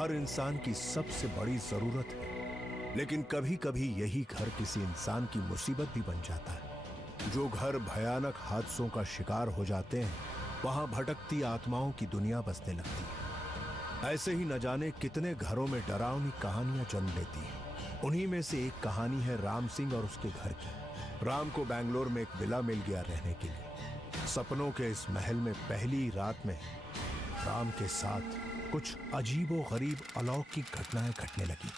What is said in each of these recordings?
हर इंसान की सबसे बड़ी जरूरत है, लेकिन कभी कभी यही घर किसी इंसान की मुसीबत भी बन जाता है। जो घर भयानक हादसों का शिकार हो जाते हैं, वहां भटकती आत्माओं की दुनिया बसने लगती है। ऐसे ही न जाने कितने घरों में डरावनी कहानियां जन्म लेती हैं। उन्हीं में से एक कहानी है राम सिंह और उसके घर की। राम को बैंगलोर में एक विला मिल गया रहने के लिए। सपनों के इस महल में पहली रात में राम के साथ कुछ अजीबो गरीब अलौकिक घटनाएं घटने लगी।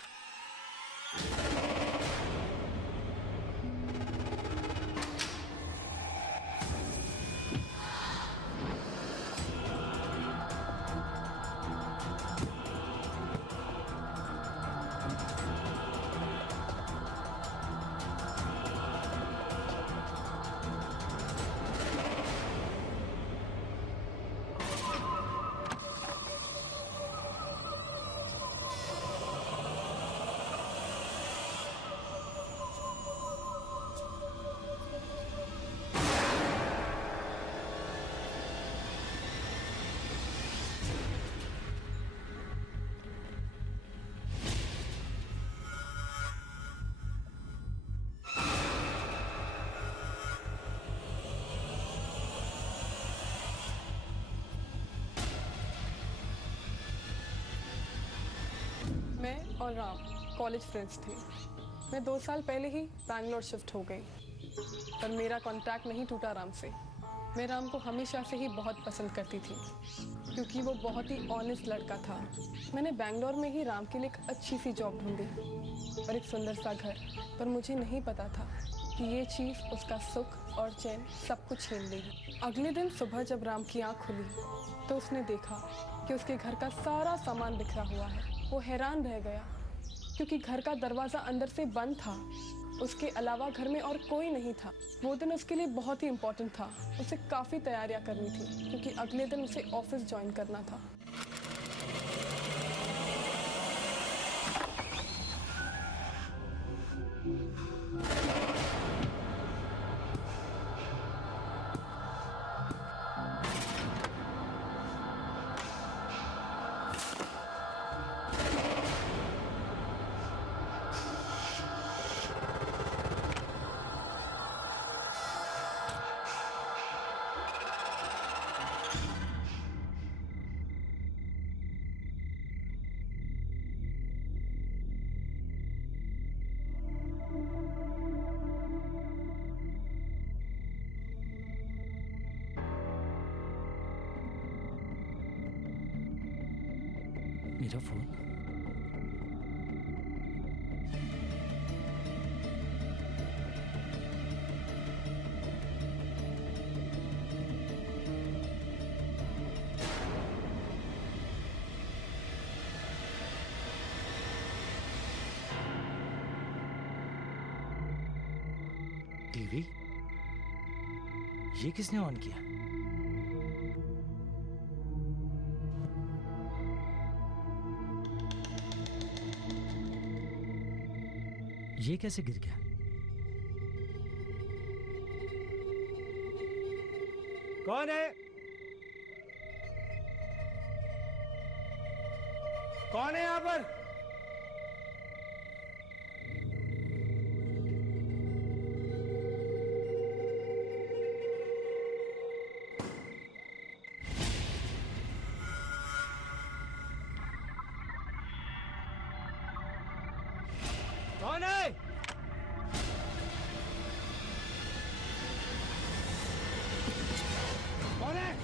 मैं और राम कॉलेज फ्रेंड्स थे। मैं 2 साल पहले ही बैंगलोर शिफ्ट हो गई, पर मेरा कांटेक्ट नहीं टूटा राम से। मैं राम को हमेशा से ही बहुत पसंद करती थी, क्योंकि वो बहुत ही ऑनेस्ट लड़का था। मैंने बैंगलोर में ही राम के लिए एक अच्छी सी जॉब ढूंढी और एक सुंदर सा घर, पर मुझे नहीं पता था कि ये चीज़ उसका सुख और चैन सब कुछ छीन लेगी। अगले दिन सुबह जब राम की आँख खुली तो उसने देखा कि उसके घर का सारा सामान बिखरा हुआ है। वो हैरान रह गया, क्योंकि घर का दरवाज़ा अंदर से बंद था। उसके अलावा घर में और कोई नहीं था। वो दिन उसके लिए बहुत ही इम्पोर्टेंट था। उसे काफ़ी तैयारियां करनी थी, क्योंकि अगले दिन उसे ऑफिस ज्वाइन करना था। मेरा फोन। टीवी? ये किसने ऑन किया? ये कैसे गिर गया? कौन है? कौन है यहाँ पर? कौन है? कौन है?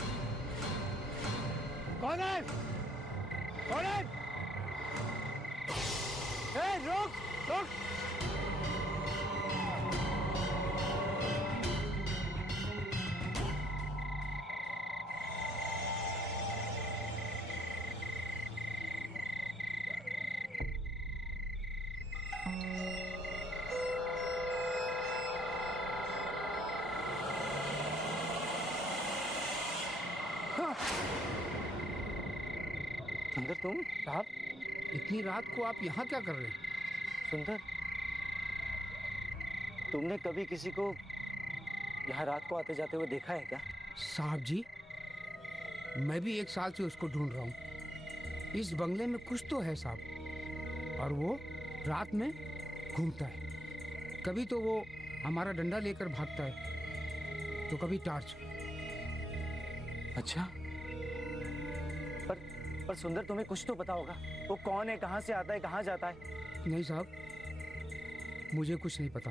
कौन है? कौन है? ए, रुक रुक। सुंदर, तुम? साहब, इतनी रात को आप यहाँ क्या कर रहे हैं? सुंदर, तुमने कभी किसी को यहाँ रात को आते जाते हुए देखा है क्या? साहब जी, मैं भी 1 साल से उसको ढूंढ रहा हूँ। इस बंगले में कुछ तो है साहब, और वो रात में घूमता है। कभी तो वो हमारा डंडा लेकर भागता है, तो कभी टॉर्च। अच्छा, पर सुंदर, तुम्हें कुछ तो पता होगा। वो कौन है, कहाँ से आता है, कहाँ जाता है? नहीं साहब, मुझे कुछ नहीं पता,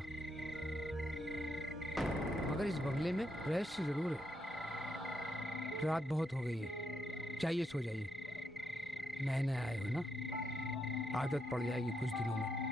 मगर इस बंगले में रहस्य जरूर है। रात बहुत हो गई है, चाहिए सो जाइए। नए नए आए हो ना, आदत पड़ जाएगी कुछ दिनों में।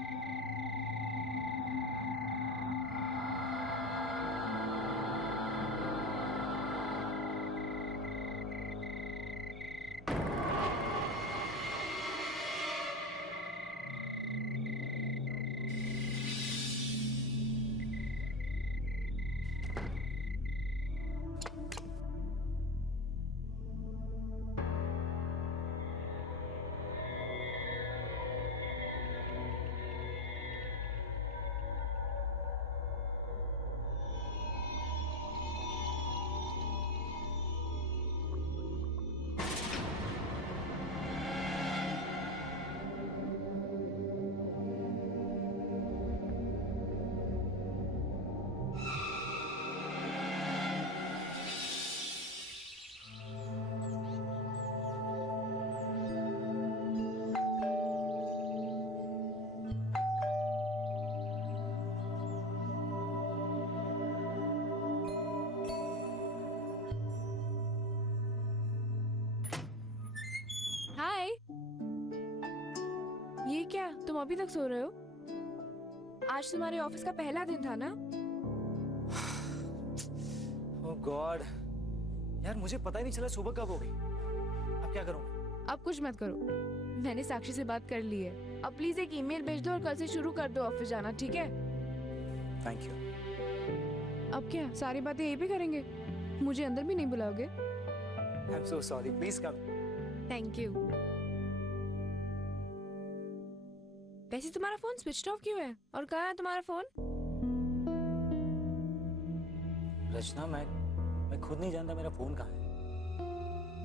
हाय, ये क्या तुम अभी तक सो रहे हो? आज तुम्हारे ऑफिस का पहला दिन था ना? ओह गॉड, यार मुझे पता ही नहीं चला सुबह कब हो गई। अब क्या करूं? अब कुछ मत करो, मैंने साक्षी से बात कर ली है। अब प्लीज एक ईमेल भेज दो और कल से शुरू कर दो ऑफिस जाना, ठीक है? Thank you. अब क्या सारी बातें यही पे करेंगे? मुझे अंदर भी नहीं बुलाओगे? I am so sorry, please come. Thank you. वैसे तुम्हारा फोन स्विच ऑफ क्यों है? और कहाँ है तुम्हारा फोन? रचना, मैं खुद नहीं जानता मेरा फोन कहाँ है।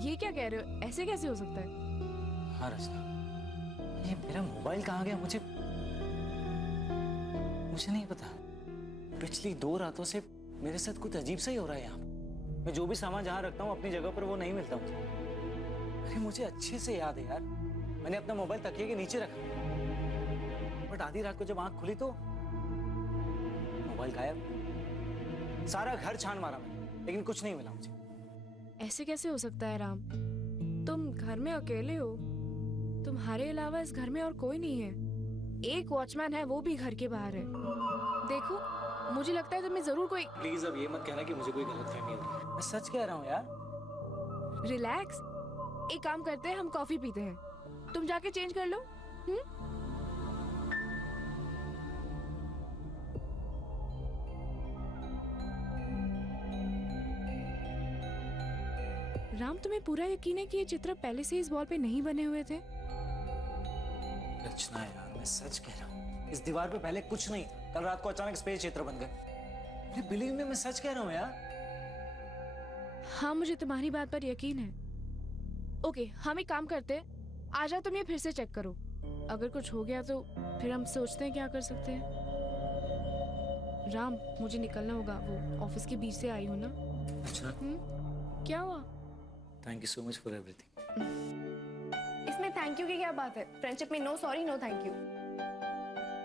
ये क्या कह रहे हो? ऐसे कैसे हो सकता है? हाँ रचना, ये मेरा मोबाइल कहाँ गया मुझे नहीं पता। पिछली 2 रातों से मेरे साथ कुछ अजीब सा ही हो रहा है यहाँ। मैं जो भी सामान जहाँ रखता हूँ अपनी जगह पर, वो नहीं मिलता मुझे। अरे मुझे अच्छे से याद है यार, मैंने अपना मोबाइल तकिए के नीचे रखा, बट आधी रात को जब आंख खुली तो मोबाइल गायब। सारा घर छान मारा मैंने, लेकिन कुछ नहीं मिला मुझे। ऐसे कैसे हो सकता है राम? तुम घर में अकेले हो, तुम्हारे अलावा इस घर में और कोई नहीं है। एक वॉचमैन है, वो भी घर के बाहर है। देखो, मुझे लगता है तुम्हें जरूर कोई। प्लीज अब ये मत कहना कि मुझे कोई गलतफहमी हो रही है। मैं सच कह रहा हूँ यार। रिलैक्स, एक काम करते हैं, हम कॉफी पीते हैं, तुम जाके चेंज कर लो। राम, तुम्हें पूरा यकीन है कि ये चित्र पहले से इस वॉल पे नहीं बने हुए थे? रचना यार, मैं सच कह रहा हूँ, इस दीवार पे पहले कुछ नहीं था। कल रात को अचानक स्पेस चित्र बन गए। बिलीव में, मैं सच कह रहा हूँ यार। हाँ, मुझे तुम्हारी बात पर यकीन है। ओके, हम एक काम करते हैं, आ जाओ, तुम ये फिर से चेक करो। अगर कुछ हो गया तो फिर हम सोचते हैं क्या कर सकते हैं। राम, मुझे निकलना होगा, वो ऑफिस के बीच से आई हो ना। अच्छा, क्या हुआ? Thank you so much for everything. इसमें थैंक यू की क्या बात है? फ्रेंडशिप में no sorry no thank you.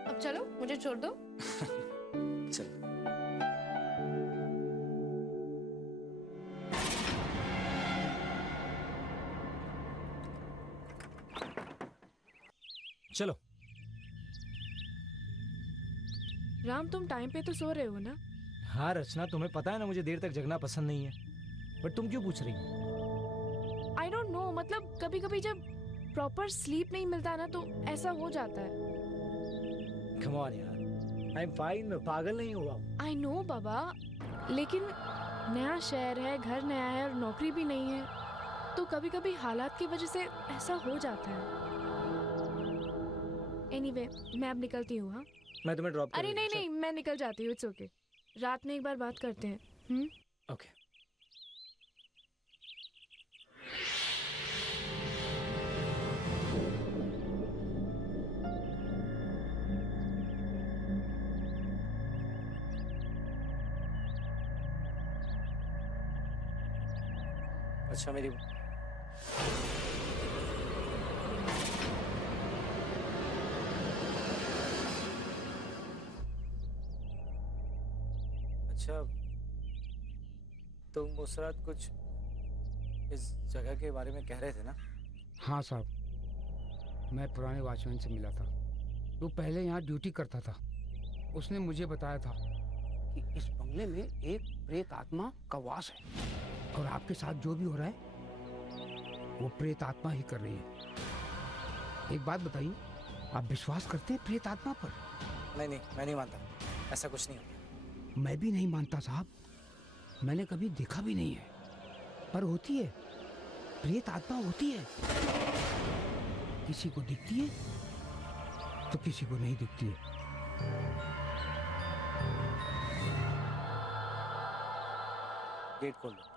अब चलो, मुझे छोड़ दो। चलो। चलो। राम, तुम टाइम पे तो सो रहे हो ना? हाँ रचना, तुम्हें पता है ना मुझे देर तक जगना पसंद नहीं है, बट तुम क्यों पूछ रही हो? आई डोंट नो, मतलब कभी कभी जब प्रॉपर स्लीप नहीं मिलता ना तो ऐसा हो जाता है। कम ऑन यार, आई एम फाइन, मैं पागल नहीं हुआ। आई नो बाबा, लेकिन नया शहर है, घर नया है और नौकरी भी नहीं है, तो कभी कभी हालात की वजह से ऐसा हो जाता है। एनीवे, मैं अब निकलती हूँ। हाँ, मैं तुम्हें ड्रॉप अरे नहीं नहीं, मैं निकल जाती हूँ, इट्स ओके। रात में एक बार बात करते हैं। ओके। अच्छा मेरी अच्छा, तुम उस रात कुछ इस जगह के बारे में कह रहे थे ना? हाँ साहब, मैं पुराने वॉचमैन से मिला था। वो पहले यहाँ ड्यूटी करता था। उसने मुझे बताया था कि इस बंगले में एक प्रेत आत्मा का वास है और आपके साथ जो भी हो रहा है वो प्रेत आत्मा ही कर रही है। एक बात बताइए, आप विश्वास करते हैं प्रेत आत्मा पर? नहीं, मैं नहीं मानता, ऐसा कुछ नहीं होता। मैं भी नहीं मानता साहब, मैंने कभी देखा भी नहीं है, पर होती है, प्रेत आत्मा होती है। किसी को दिखती है तो किसी को नहीं दिखती है। गेट खोल दो।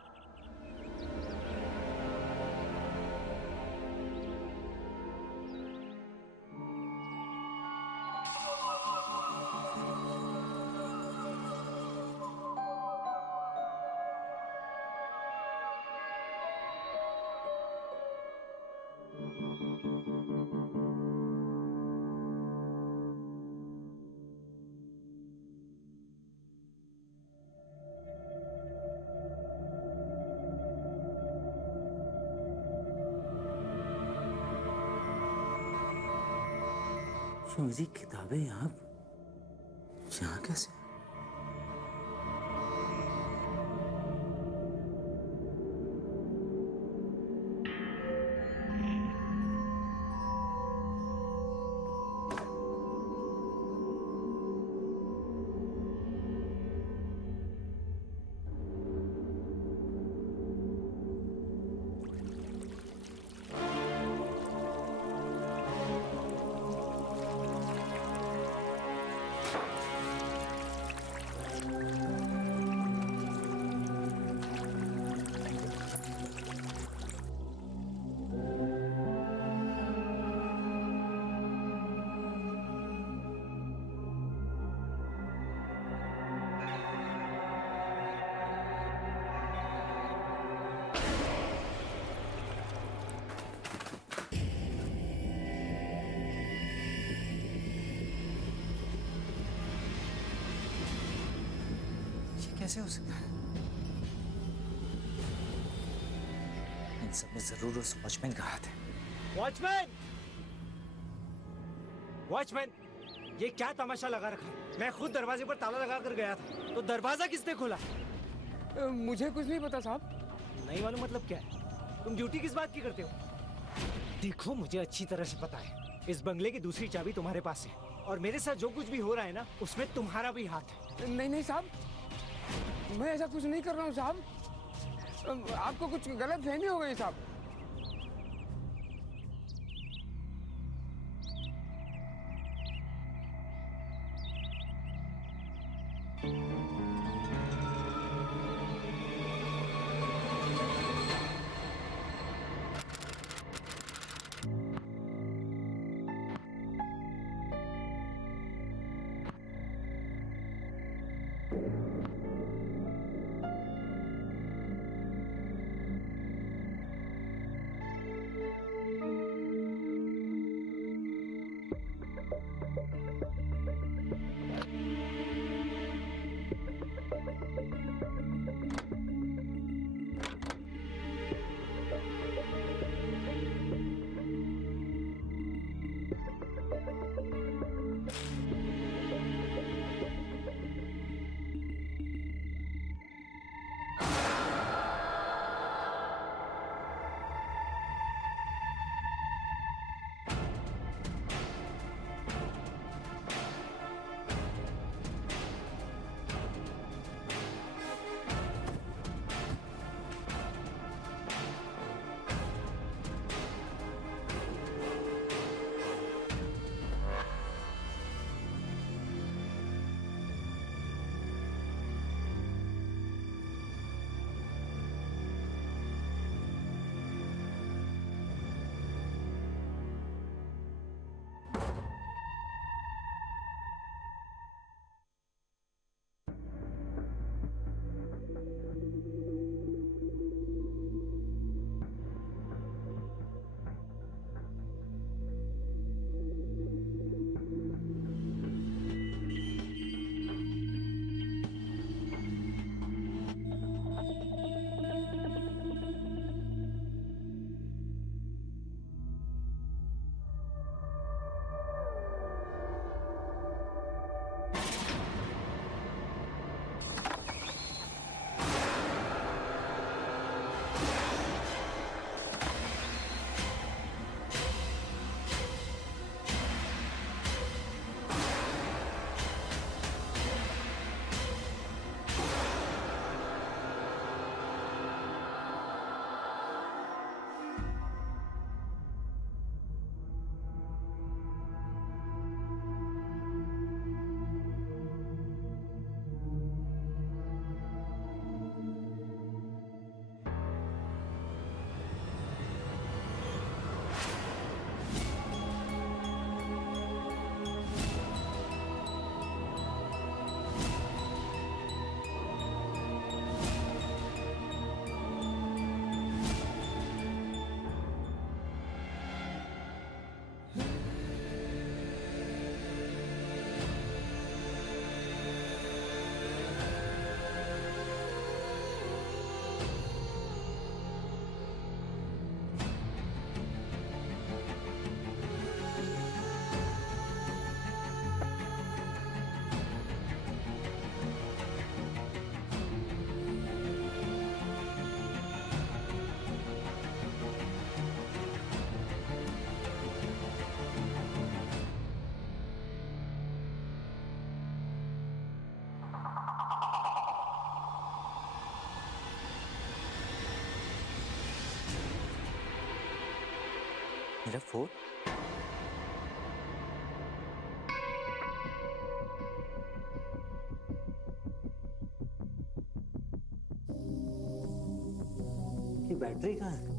मेरी किताबें यहाँ कैसे? कैसे हो सकता है? इन सब में जरूर उस वॉचमैन का हाथ है। वॉचमैन! वॉचमैन! ये क्या तमाशा लगा रखा है? मैं खुद दरवाजे पर ताला लगा कर गया था, तो दरवाजा किसने खोला? मुझे कुछ नहीं पता साहब। नहीं मालूम मतलब क्या है? तुम ड्यूटी किस बात की करते हो? देखो, मुझे अच्छी तरह से पता है, इस बंगले की दूसरी चाबी तुम्हारे पास है और मेरे साथ जो कुछ भी हो रहा है ना, उसमें तुम्हारा भी हाथ है। नहीं साहब, मैं ऐसा कुछ नहीं कर रहा हूँ साहब। आपको कुछ गलत फहमी हो गई साहब। मेरा फोन? ये बैटरी कहाँ है?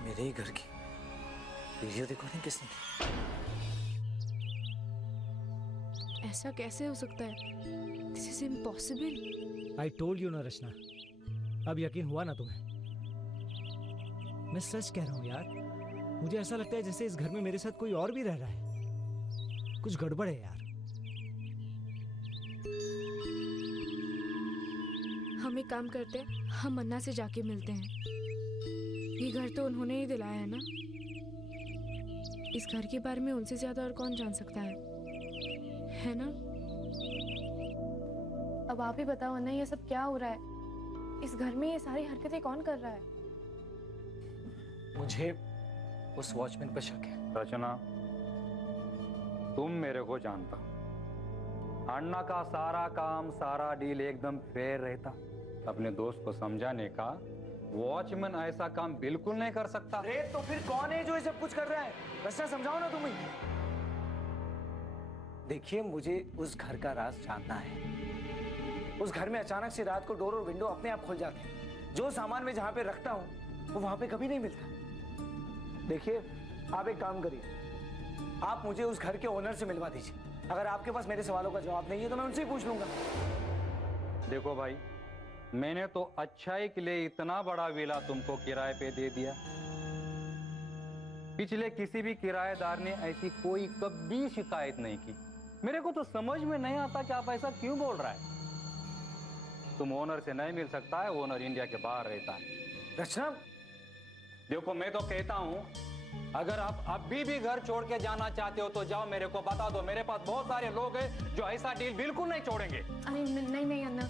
मेरे ही घर की वीडियो रिकॉर्डिंग किसने की? ऐसा कैसे हो सकता है? This is impossible. I told you ना रचना, अब यकीन हुआ ना तुम्हें? मैं सच कह रहा हूँ यार, मुझे ऐसा लगता है जैसे इस घर में मेरे साथ कोई और भी रह रहा है। कुछ गड़बड़ है यार। हम एक काम करते हैं, हम मन्ना से जाके मिलते हैं। ये घर तो उन्होंने ही दिलाया है ना। इस घर के बारे में उनसे ज्यादा और कौन जान सकता है ना? अब आप ही बताओ अन्ना, ये सब क्या हो रहा है? इस घर में ये सारी हरकतें कौन कर रहा है? मुझे उस वॉचमैन पर शक है। रचना, तुम मेरे को जानता, अन्ना का सारा काम, सारा डील एकदम फेयर रहता। अपने दोस्त को समझाने का, वॉचमैन ऐसा काम बिल्कुल नहीं कर सकता। अरे तो फिर कौन है जो ये सब कुछ कर रहा है? रचना समझाओ ना तुम ही। देखिए, मुझे उस घर का राज जानना है। उस घर में अचानक से रात को डोर और विंडो अपने आप खुल जाते हैं। जो सामान मैं जहां पे रखता हूं वो वहां पे कभी नहीं मिलता। देखिए, आप एक काम करिए, आप मुझे उस घर के ओनर से मिलवा दीजिए। अगर आपके पास मेरे सवालों का जवाब नहीं है तो मैं उनसे ही पूछ लूंगा। देखो भाई, मैंने तो अच्छाई के लिए इतना बड़ा विला तुमको किराए पे दे दिया। पिछले किसी भी किराएदार ने ऐसी कोई कभी शिकायत नहीं की। मेरे को तो समझ में नहीं आता कि आप ऐसा क्यों बोल रहा है। तुम ओनर से नहीं मिल सकता है, ओनर इंडिया के बाहर रहता है। रचना, देखो, मैं तो कहता हूं, अगर आप अभी भी घर छोड़ के जाना चाहते हो तो जाओ, मेरे को बता दो। मेरे पास बहुत सारे लोग हैं जो ऐसा डील बिल्कुल नहीं छोड़ेंगे। अरे नहीं अन्ना,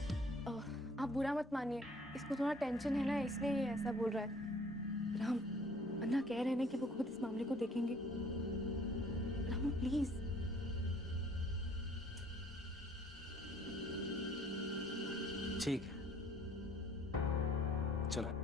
आप बुरा मत मानिए। इसको थोड़ा टेंशन है ना, इसलिए ये ऐसा बोल रहा है। राम, अन्ना कह रहे हैं कि वो खुद इस मामले को देखेंगे। राम प्लीज। ठीक है, चलो।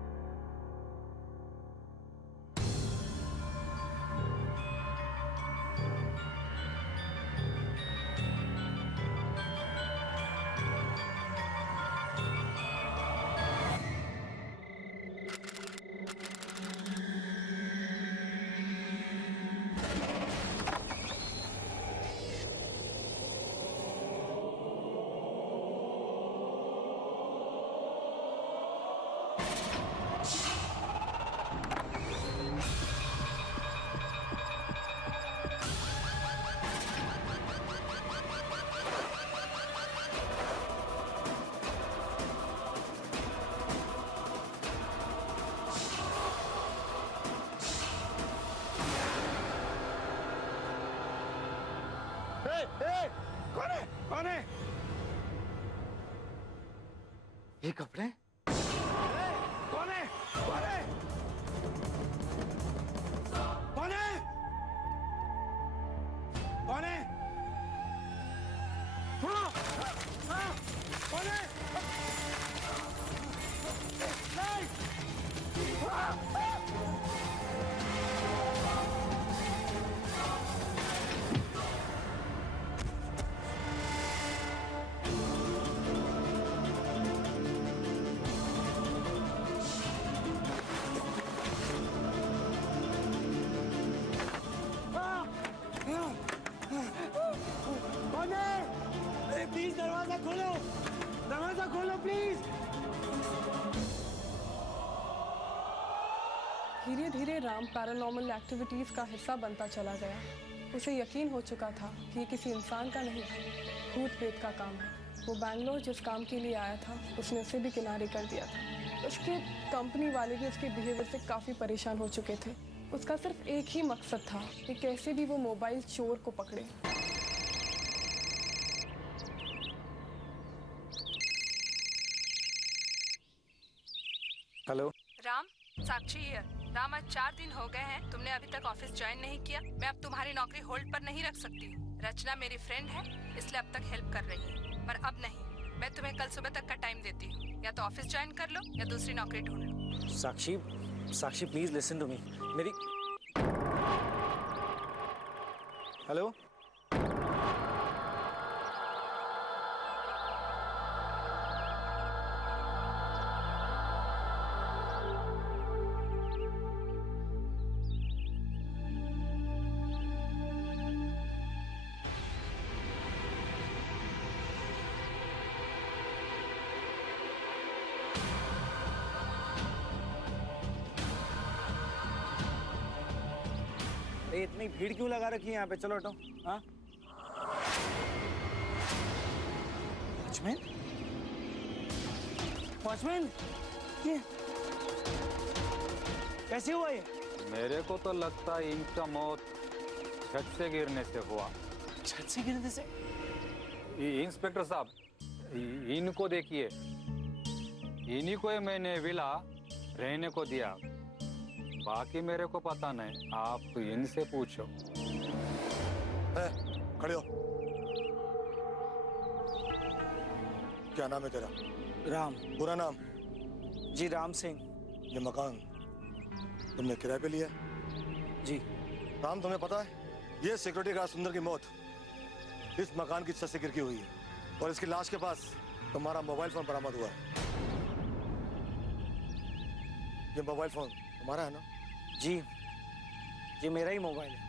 कौन है? ये कपड़े? कौन है? कौन है? कौन है? कौन है? राम पैरानॉर्मल एक्टिविटीज़ का हिस्सा बनता चला गया। उसे यकीन हो चुका था कि ये किसी इंसान का नहीं, भूत प्रेत का काम है। वो बैंगलोर जिस काम के लिए आया था उसने उसे भी किनारे कर दिया था। उसके कंपनी वाले भी उसके बिहेवियर से काफ़ी परेशान हो चुके थे। उसका सिर्फ एक ही मकसद था कि कैसे भी वो मोबाइल चोर को पकड़े। Hello Ram, Sakshi here. Ram, आज 4 दिन हो गए हैं तुमने अभी तक ऑफिस ज्वाइन नहीं किया। मैं अब तुम्हारी नौकरी होल्ड पर नहीं रख सकती हूँ। रचना मेरी फ्रेंड है इसलिए अब तक हेल्प कर रही है, पर अब नहीं। मैं तुम्हें कल सुबह तक का टाइम देती हूँ, या तो ऑफिस ज्वाइन कर लो या दूसरी नौकरी ढूंढ लो। साक्षी, साक्षी प्लीज लिसन टू मी। मेरी हेलो इतनी भीड़ क्यों लगा रखी है यहाँ पे? चलो हटो। हाँ वॉचमैन, वॉचमैन ये कैसे हुआ ये? मेरे को तो लगता है इनका मौत छत से गिरने से हुआ। छत से गिरने से? इंस्पेक्टर साहब, इनको देखिए, इन्हीं को मैंने विला रहने को दिया, बाकी मेरे को पता नहीं। आप इनसे पूछो। खड़े हो। क्या नाम है तेरा? राम। पूरा नाम? जी राम सिंह। ये मकान तुमने किराए पे लिया? जी। राम, तुम्हें पता है ये सिक्योरिटी गार्ड सुंदर की मौत इस मकान की छत से गिर के हुई है, और इसकी लाश के पास तुम्हारा मोबाइल फोन बरामद हुआ है। ये मोबाइल फोन तुम्हारा है ना? जी, ये मेरा ही मोबाइल है।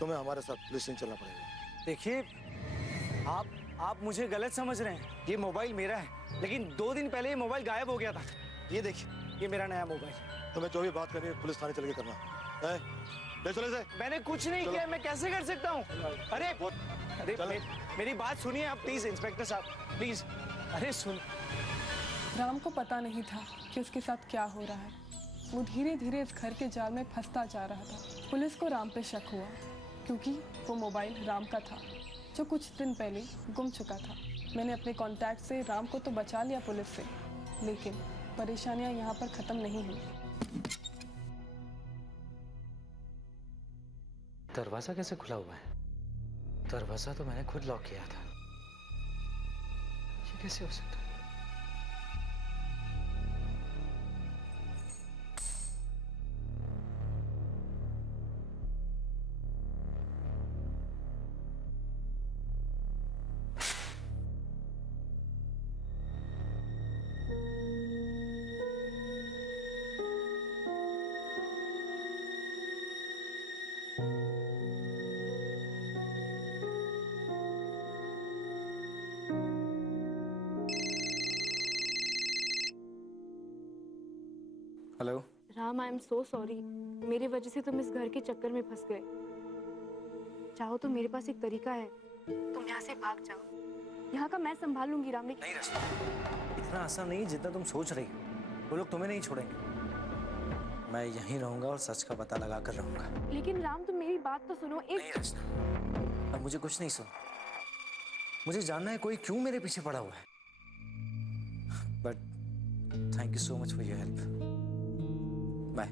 तुम्हें हमारे साथ पुलिस स्टेशन चलना पड़ेगा। देखिए, आप मुझे गलत समझ रहे हैं। ये मोबाइल मेरा है, लेकिन 2 दिन पहले ये मोबाइल गायब हो गया था। ये देखिए, ये मेरा नया मोबाइल। तुम्हें जो भी बात करनी है पुलिस थाने चल के करना है। ले चले से। मैंने कुछ नहीं किया, मैं कैसे कर सकता हूँ? अरे मेरी बात सुनिए आप प्लीज, इंस्पेक्टर साहब प्लीज। अरे सुन। राम को पता नहीं था कि उसके साथ क्या हो रहा है। वो धीरे धीरे इस घर के जाल में फंसता जा रहा था। पुलिस को राम पे शक हुआ क्योंकि वो मोबाइल राम का था जो कुछ दिन पहले गुम चुका था। मैंने अपने कांटेक्ट से राम को तो बचा लिया पुलिस से, लेकिन परेशानियां यहाँ पर खत्म नहीं हुई। दरवाजा कैसे खुला हुआ है? दरवाजा तो मैंने खुद लॉक किया था। ये कैसे हो सकता है? Hello Ram, I am so sorry. मेरी वजह से तुम इस घर के चक्कर में फंस गए। चाहो तो मेरे पास एक तरीका है, तुम यहाँ से भाग जाओ। यहाँ का मैं संभाल लूंगी राम। नहीं रचना, इतना आसान नहीं जितना तुम सोच रही हो। वो लोग तुम्हें नहीं छोड़ेंगे। मैं यहीं रहूंगा और सच का पता लगा कर रहूंगा। लेकिन राम, तुम मेरी बात तो सुनो। नहीं रचना, अब मुझे कुछ नहीं सुन। मुझे जानना है कोई क्यों मेरे पीछे पड़ा हुआ है। But thank you so much for your help. Bye.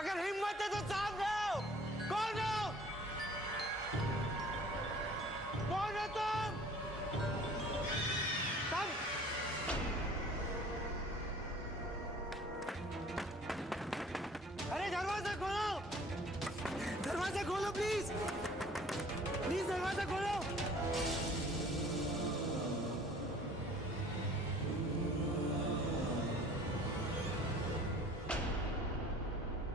अगर हिम्मत है तो सामने आओ। कौन हो? कौन हो तुम? अरे दरवाजा खोलो, दरवाजा खोलो प्लीज, प्लीज दरवाजा खोलो।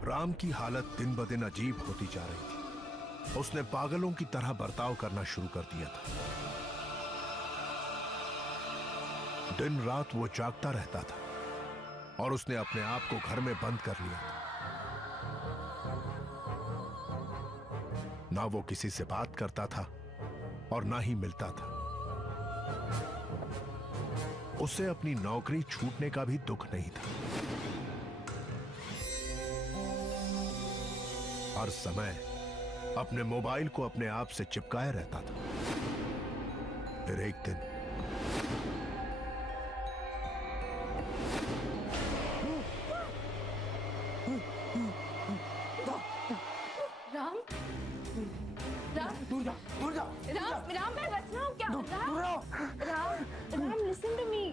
राम की हालत दिन ब दिन अजीब होती जा रही थी। उसने पागलों की तरह बर्ताव करना शुरू कर दिया था। दिन रात वो जागता रहता था और उसने अपने आप को घर में बंद कर लिया था। ना वो किसी से बात करता था और ना ही मिलता था। उसे अपनी नौकरी छूटने का भी दुख नहीं था। हर समय अपने मोबाइल को अपने आप से चिपकाए रहता था। फिर एक दिन राम, राम, दूर जाओ, दूर जाओ। राम, राम, मैं बच रहा हूँ क्या? Ram, Ram, listen to me.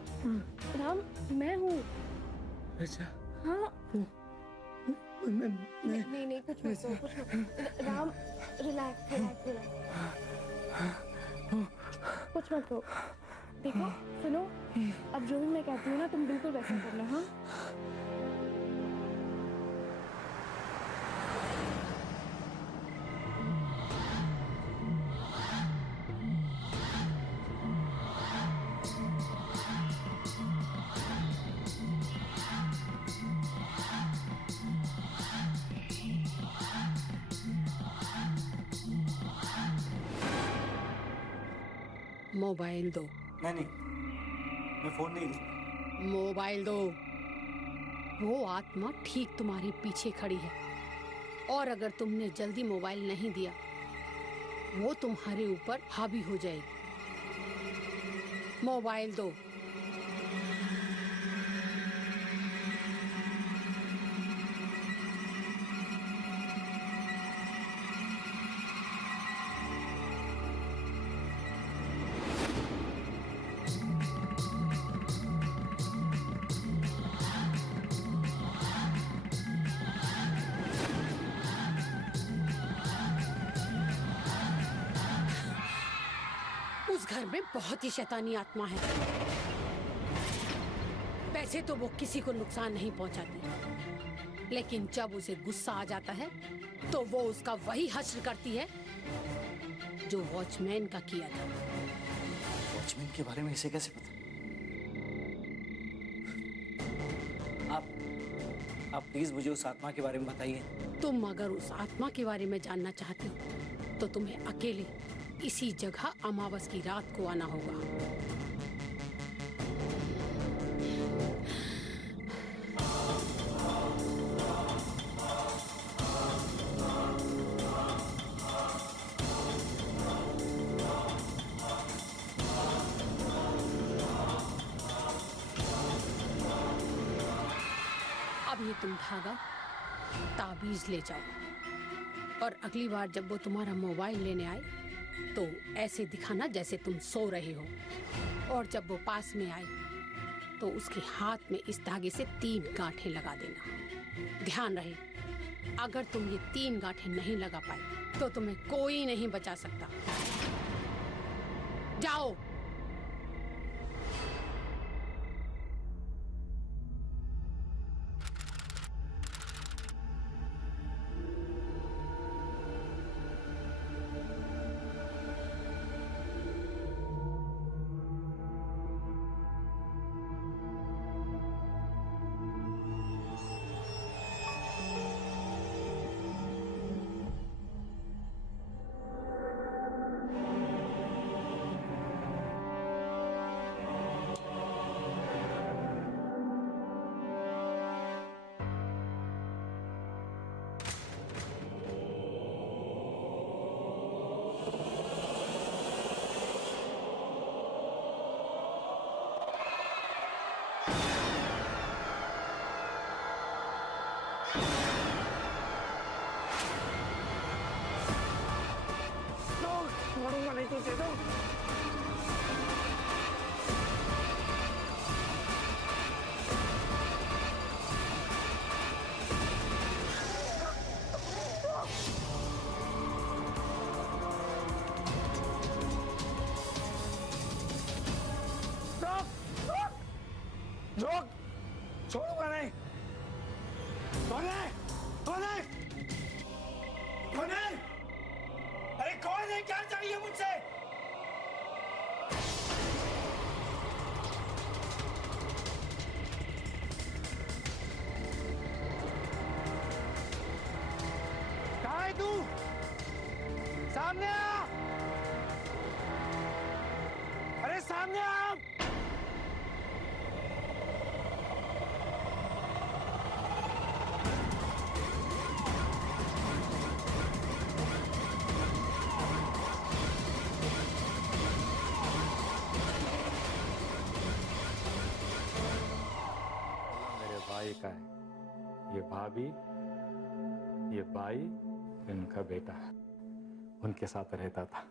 Ram, मैं हूँ। अच्छा। हाँ। नहीं नहीं कुछ मत करो, कुछ मत। राम, रिलैक्स रिलैक्स रिलैक्स, कुछ मत करो। देखो सुनो, अब जो भी मैं कहती हूँ ना तुम बिल्कुल वैसा करना। हाँ मोबाइल दो। नहीं, मैं फोन नहीं दूंगा। मोबाइल दो। वो आत्मा ठीक तुम्हारे पीछे खड़ी है और अगर तुमने जल्दी मोबाइल नहीं दिया वो तुम्हारे ऊपर हावी हो जाएगी। मोबाइल दो। उस घर में बहुत ही शैतानी आत्मा है। वैसे तो वो किसी को नुकसान नहीं पहुंचाती, लेकिन जब उसे गुस्सा आ जाता है तो वो उसका वही हश्र करती है जो वॉचमैन का किया था। वॉचमैन के बारे में इसे कैसे पता? आप प्लीज मुझे उस आत्मा के बारे में बताइए। तुम अगर उस आत्मा के बारे में जानना चाहते हो तो तुम्हें अकेले इसी जगह अमावस की रात को आना होगा। अब ये तुम धागा ताबीज ले जाओ और अगली बार जब वो तुम्हारा मोबाइल लेने आए तो ऐसे दिखाना जैसे तुम सो रहे हो, और जब वो पास में आए तो उसके हाथ में इस धागे से 3 गांठें लगा देना। ध्यान रहे, अगर तुम ये 3 गांठें नहीं लगा पाए तो तुम्हें कोई नहीं बचा सकता। जाओ। छोड़ूंगा नहीं तुझे तो। रोक, छोड़ूंगा नहीं। कौन है? कौन है? कौन है? अरे कौन है? क्या चाहिए मुझसे? कहाँ है तू? सामने आ! अरे सामने आ! भाई का है, ये भाभी, ये भाई, इनका बेटा उनके साथ रहता था।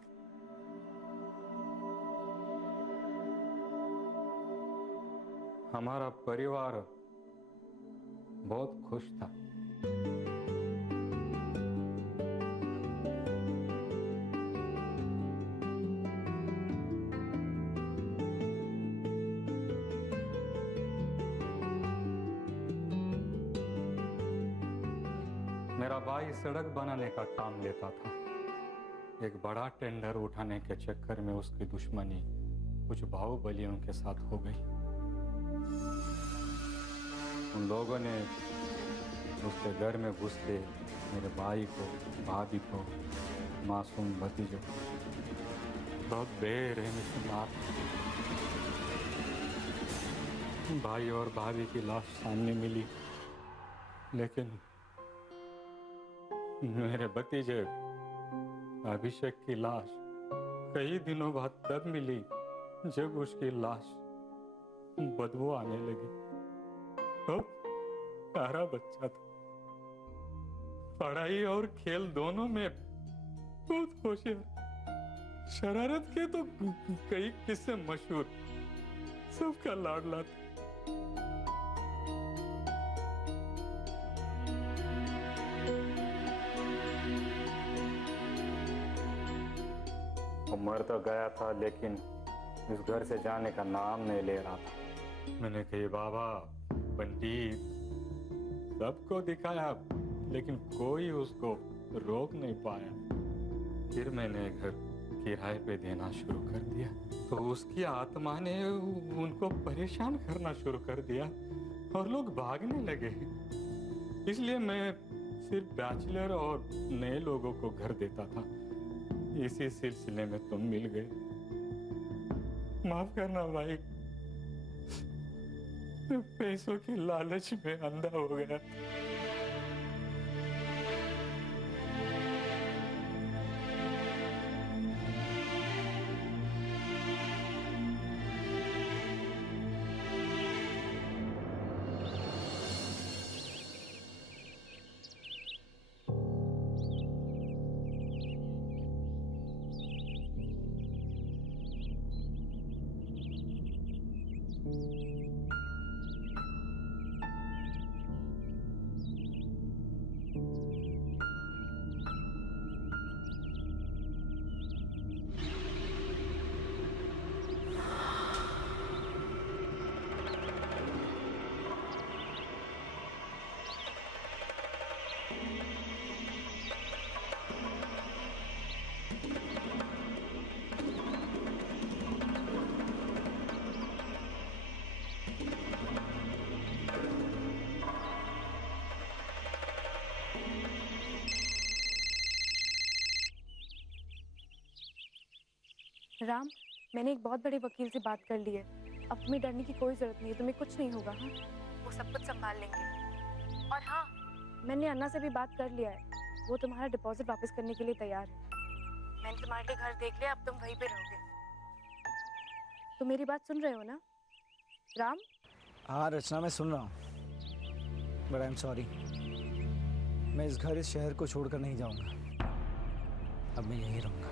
हमारा परिवार बहुत खुश था। मेरा भाई सड़क बनाने का काम लेता था। एक बड़ा टेंडर उठाने के चक्कर में उसकी दुश्मनी कुछ बाहुबलियों के साथ हो गई। उन लोगों ने उसके घर में घुस के मेरे भाई को, भाभी को, मासूम भतीजों को बहुत बेरहमी से मार। भाई और भाभी की लाश सामने मिली, लेकिन मेरे भतीजे अभिषेक की लाश कई दिनों बाद तब मिली जब उसकी लाश बदबू आने लगी। तो प्यारा बच्चा था, पढ़ाई और खेल दोनों में बहुत होशियार, शरारत के तो कई किस्से मशहूर, सबका लाडला था। मर तो गया था, लेकिन इस घर से जाने का नाम नहीं ले रहा था। मैंने कही बाबा, पंडित, सबको दिखाया, लेकिन कोई उसको रोक नहीं पाया। फिर मैंने घर किराए पे देना शुरू कर दिया, तो उसकी आत्मा ने उनको परेशान करना शुरू कर दिया और लोग भागने लगे। इसलिए मैं सिर्फ बैचलर और नए लोगों को घर देता था। इसी सिलसिले में तुम मिल गए। माफ करना भाई, पैसों की लालच में अंधा हो गया। राम, मैंने एक बहुत बड़े वकील से बात कर ली है। अब तुम्हें डरने की कोई जरूरत नहीं है, तुम्हें कुछ नहीं होगा। हाँ, वो सब कुछ संभाल लेंगे। और हाँ, मैंने अन्ना से भी बात कर लिया है, वो तुम्हारा डिपॉजिट वापस करने के लिए तैयार है। मैंने तुम्हारे लिए घर देख लिया, अब तुम वहीं पे रहोगे। तुम मेरी बात सुन रहे हो ना राम? हाँ रचना, मैं सुन रहा हूँ, बट आई एम सॉरी, मैं इस घर, इस शहर को छोड़कर नहीं जाऊंगा। अब मैं यहीं रहूंगा।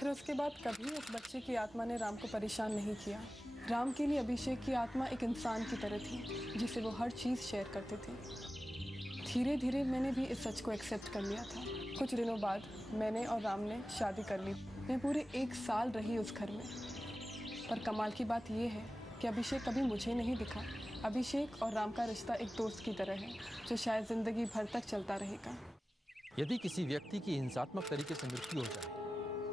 फिर उसके बाद कभी उस बच्चे की आत्मा ने राम को परेशान नहीं किया। राम के लिए अभिषेक की आत्मा एक इंसान की तरह थी जिसे वो हर चीज़ शेयर करते थे। धीरे धीरे मैंने भी इस सच को एक्सेप्ट कर लिया था। कुछ दिनों बाद मैंने और राम ने शादी कर ली। मैं पूरे 1 साल रही उस घर में। पर कमाल की बात यह है कि अभिषेक कभी मुझे नहीं दिखा। अभिषेक और राम का रिश्ता एक दोस्त की तरह है जो शायद जिंदगी भर तक चलता रहेगा। यदि किसी व्यक्ति की हिंसात्मक तरीके से मृत्यु हो जाए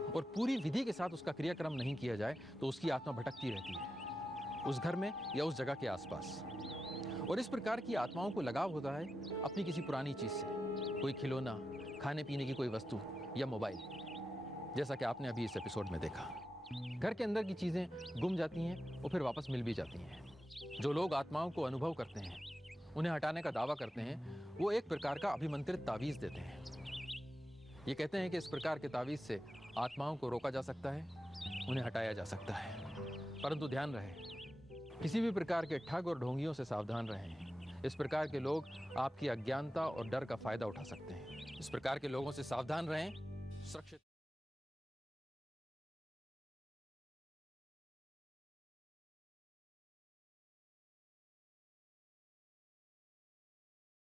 और पूरी विधि के साथ उसका क्रियाक्रम नहीं किया जाए तो उसकी आत्मा भटकती रहती है उस घर में या उस जगह के आसपास। और इस प्रकार की आत्माओं को लगाव होता है अपनी किसी पुरानी चीज से, कोई खिलौना, खाने पीने की कोई वस्तु या मोबाइल, जैसा कि आपने अभी इस एपिसोड में देखा। घर के अंदर की चीजें गुम जाती हैं और फिर वापस मिल भी जाती हैं। जो लोग आत्माओं को अनुभव करते हैं, उन्हें हटाने का दावा करते हैं, वो एक प्रकार का अभिमंत्रित तावीज देते हैं। ये कहते हैं कि इस प्रकार के तावीज से आत्माओं को रोका जा सकता है, उन्हें हटाया जा सकता है। परंतु ध्यान रहे, किसी भी प्रकार के ठग और ढोंगियों से सावधान रहें। इस प्रकार के लोग आपकी अज्ञानता और डर का फायदा उठा सकते हैं। इस प्रकार के लोगों से सावधान रहें। सुरक्षित